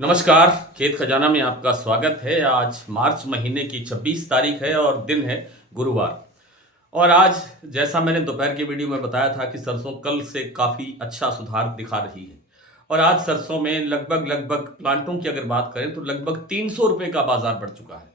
नमस्कार, खेत खजाना में आपका स्वागत है। आज मार्च महीने की 26 तारीख है और दिन है गुरुवार। और आज जैसा मैंने दोपहर की वीडियो में बताया था कि सरसों कल से काफ़ी अच्छा सुधार दिखा रही है। और आज सरसों में लगभग प्लांटों की अगर बात करें तो लगभग 300 रुपये का बाजार बढ़ चुका है।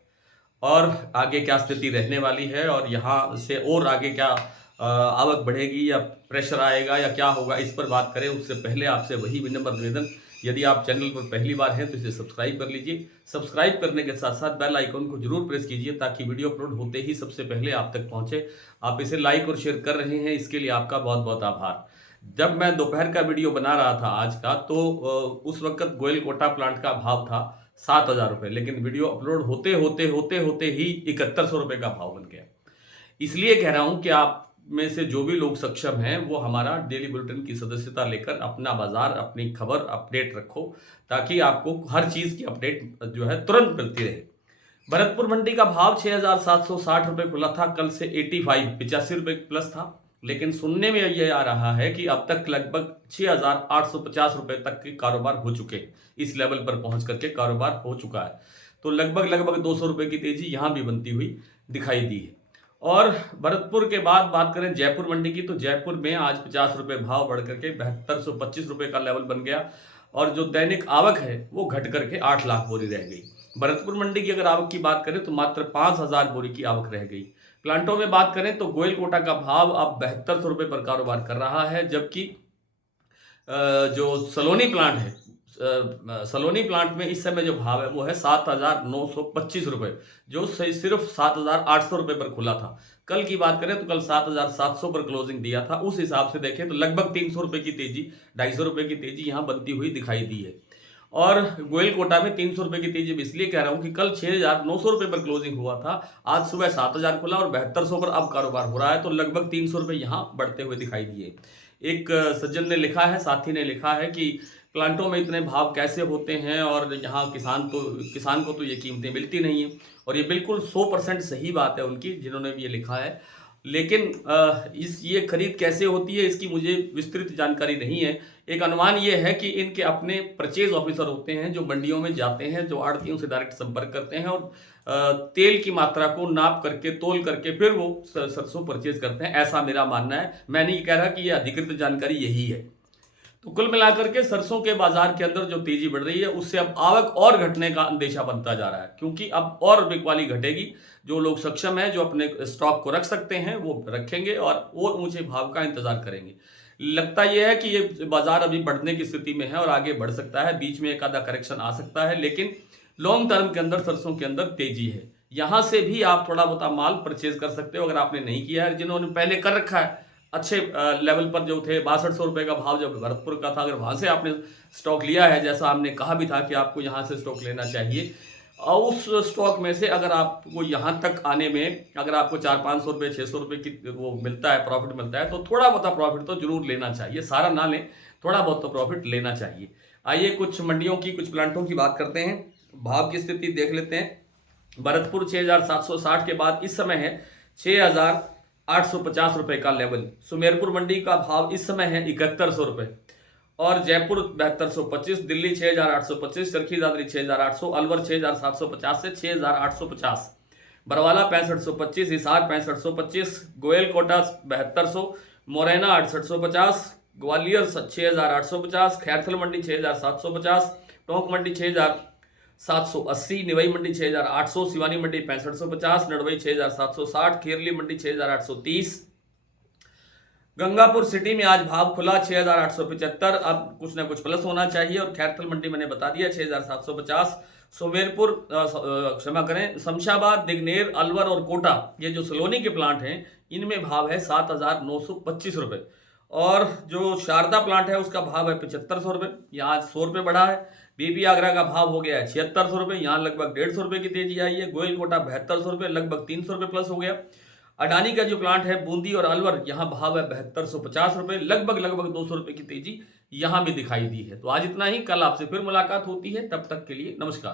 और आगे क्या स्थिति रहने वाली है और यहाँ से और आगे क्या आवक बढ़ेगी या प्रेशर आएगा या क्या होगा, इस पर बात करें उससे पहले आपसे वही विनम्र निवेदन, यदि आप चैनल पर पहली बार हैं तो इसे सब्सक्राइब कर लीजिए। सब्सक्राइब करने के साथ साथ बेल आइकन को जरूर प्रेस कीजिए ताकि वीडियो अपलोड होते ही सबसे पहले आप तक पहुंचे। आप इसे लाइक और शेयर कर रहे हैं, इसके लिए आपका बहुत बहुत आभार। जब मैं दोपहर का वीडियो बना रहा था आज का, तो उस वक्त गोयल कोटा प्लांट का भाव था 7,000 रुपये, लेकिन वीडियो अपलोड होते ही 7100 रुपये का भाव बन गया। इसलिए कह रहा हूं कि आप में से जो भी लोग सक्षम हैं वो हमारा डेली बुलेटिन की सदस्यता लेकर अपना बाजार, अपनी खबर अपडेट रखो, ताकि आपको हर चीज की अपडेट जो है तुरंत मिलती रहे। भरतपुर मंडी का भाव 6,760 रुपये खुला था, कल से 85 रुपये प्लस था। लेकिन सुनने में यह आ रहा है कि अब तक लगभग 6,850 रुपये तक के कारोबार हो चुके हैं। इस लेवल पर पहुंच करके कारोबार हो चुका है, तो लगभग 200 रुपये की तेजी यहां भी बनती हुई दिखाई दी है। और भरतपुर के बाद बात करें जयपुर मंडी की, तो जयपुर में आज 50 रुपये भाव बढ़ करके 7225 रुपये का लेवल बन गया। और जो दैनिक आवक है वो घट करके 8 लाख बोरी रह गई। भरतपुर मंडी की अगर आवक की बात करें तो मात्र 5,000 बोरी की आवक रह गई। प्लांटों में बात करें तो गोयल कोटा का भाव अब 7200 रुपये पर कारोबार कर रहा है, जबकि जो सलोनी प्लांट है, सलोनी प्लांट में इस समय जो भाव है वो है 7,925 रुपये, जो सिर्फ 7,800 रुपये पर खुला था। कल की बात करें तो कल 7,700 पर क्लोजिंग दिया था। उस हिसाब से देखें तो लगभग 300 रुपये की तेजी, 250 रुपये की तेजी यहाँ बनती हुई दिखाई दी है। और गोयल कोटा में 300 रुपये की तेजी इसलिए कह रहा हूं कि कल 6,900 रुपये पर क्लोजिंग हुआ था, आज सुबह 7,000 खुला और 7200 पर अब कारोबार हो रहा है, तो लगभग 300 रुपये यहाँ बढ़ते हुए दिखाई दिए। एक सज्जन ने लिखा है, साथी ने लिखा है कि प्लांटों में इतने भाव कैसे होते हैं और यहाँ किसान को तो ये कीमतें मिलती नहीं है। और ये बिल्कुल 100% सही बात है उनकी, जिन्होंने भी ये लिखा है। लेकिन ये खरीद कैसे होती है इसकी मुझे विस्तृत जानकारी नहीं है। एक अनुमान ये है कि इनके अपने परचेज ऑफिसर होते हैं जो मंडियों में जाते हैं, जो आड़तियों से डायरेक्ट संपर्क करते हैं और तेल की मात्रा को नाप करके, तोल करके फिर वो सरसों परचेज करते हैं, ऐसा मेरा मानना है। मैं नहीं कह रहा कि ये अधिकृत जानकारी यही है। तो कुल मिलाकर के सरसों के बाजार के अंदर जो तेजी बढ़ रही है उससे अब आवक और घटने का अंदेशा बनता जा रहा है, क्योंकि अब और बिकवाली घटेगी। जो लोग सक्षम हैं, जो अपने स्टॉक को रख सकते हैं, वो रखेंगे और ऊंचे भाव का इंतजार करेंगे। लगता यह है कि ये बाजार अभी बढ़ने की स्थिति में है और आगे बढ़ सकता है। बीच में एक आधा करेक्शन आ सकता है, लेकिन लॉन्ग टर्म के अंदर सरसों के अंदर तेजी है। यहां से भी आप थोड़ा बहुत माल परचेज कर सकते हो अगर आपने नहीं किया है। जिन्होंने पहले कर रखा है अच्छे लेवल पर, जो थे 6200 रुपये का भाव जब भरतपुर का था, अगर वहां से आपने स्टॉक लिया है, जैसा हमने कहा भी था कि आपको यहां से स्टॉक लेना चाहिए, और उस स्टॉक में से अगर आपको यहां तक आने में अगर आपको 400-500 रुपये 600 रुपये की वो मिलता है, प्रॉफिट मिलता है, तो थोड़ा बहुत प्रॉफिट तो जरूर लेना चाहिए। सारा ना लें, थोड़ा बहुत तो प्रॉफिट लेना चाहिए। आइए कुछ मंडियों की, कुछ प्लांटों की बात करते हैं, भाव की स्थिति देख लेते हैं। भरतपुर 6,760 के बाद इस समय है 6,850 रुपये का लेवल। सुमेरपुर मंडी का भाव इस समय है 7100 रुपये और जयपुर 7225, दिल्ली 6,825, चरखी दादरी 6,800, अलवर 6,750 से 6,850, बरवाला 6525, हिसार 6525, गोयल कोटा 7200, मोरैना 6850, ग्वालियर 6,850, खैरथल मंडी 6,750, टोंक मंडी 6,780, निवाई मंडी 6,800, सिवानी मंडी 6550, नड़वई 6,760, खेरली मंडी 6,830। गंगापुर सिटी में आज भाव खुला 6,875, अब कुछ ना कुछ प्लस होना चाहिए। और खैरथल मंडी मैंने बता दिया 6,750। सुमेरपुर क्षमा करें, शमशाबाद, दिगनेर, अलवर और कोटा, ये जो सलोनी के प्लांट हैं, इनमें भाव है 7,925 रुपये। और जो शारदा प्लांट है उसका भाव है 7500 रुपये, यहाँ आज 100 रुपये बढ़ा है। बीबी आगरा का भाव हो गया है 7600 रुपये, यहाँ लगभग 150 रुपये की तेजी आई है। गोयल कोटा 7200 रुपये, लगभग 300 रुपये प्लस हो गया। अडानी का जो प्लांट है बूंदी और अलवर, यहाँ भाव है 7250 रुपये, लगभग 200 रुपये की तेजी यहाँ भी दिखाई दी है। तो आज इतना ही, कल आपसे फिर मुलाकात होती है, तब तक के लिए नमस्कार।